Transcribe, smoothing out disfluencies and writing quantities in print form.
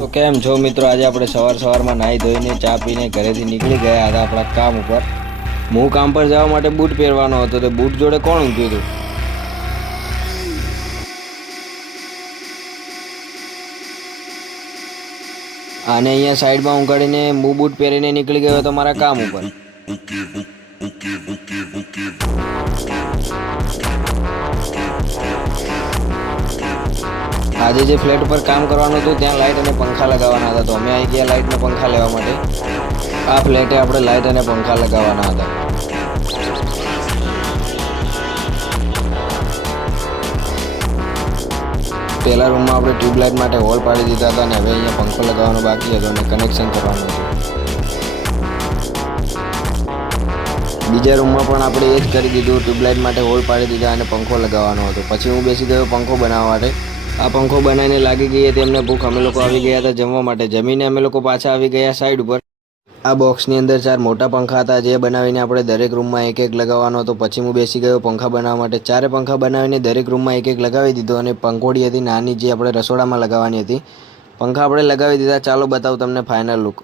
તો કેમ છો મિત્રો? આજે આપણે સવારમાં નાહી ધોઈને ચા પીને ઘરેથી નીકળી ગયા હતા આપણા કામ ઉપર. હું કામ પર જવા માટે બૂટ પહેરવાનો હતો, તો બૂટ જોડે કોણ ઊંઘ્યું હતું? આને અહીંયા સાઈડમાં ઊંઘાડીને હું બૂટ પહેરીને નીકળી ગયો હતો મારા કામ ઉપર. આજે જે ફ્લેટ પર કામ કરવાનું હતું ત્યાં લાઇટ અને પંખા લગાવવાના હતા, તો અમે આવી ગયા લાઇટ અને પંખા લેવા માટે. આ ફ્લેટે આપણે લાઇટ અને પંખા લગાવવાના હતા. પહેલા રૂમમાં આપણે ટ્યુબલાઇટ માટે હોલ પાડી દીધા હતા અને હવે અહીંયા પંખો લગાવવાનો બાકી હતો અને કનેક્શન કરવાનું હતું. બીજા રૂમમાં પણ આપણે એ જ કરી દીધું, ટ્યુબલાઇટ માટે હોલ પાડી દીધા અને પંખો લગાવવાનો હતો. પછી હું બેસી ગયો પંખો બનાવવા માટે. આ પંખો બનાવીને લાગી ગઈ હતી એમને ભૂખ. અમે લોકો આવી ગયા હતા જમવા માટે. જમીને અમે લોકો પાછા આવી ગયા સાઈડ ઉપર. આ બોક્સની અંદર 4 મોટા પંખા હતા, જે બનાવીને આપણે દરેક રૂમમાં એક એક લગાવવાનો હતો. પછી હું બેસી ગયો પંખા બનાવવા માટે. 4 પંખા બનાવીને દરેક રૂમમાં એક એક લગાવી દીધો અને પંખોડી હતી નાની જે આપણે રસોડામાં લગાવવાની હતી. પંખા આપણે લગાવી દીધા. ચાલો બતાવું તમને ફાઇનલ લુક.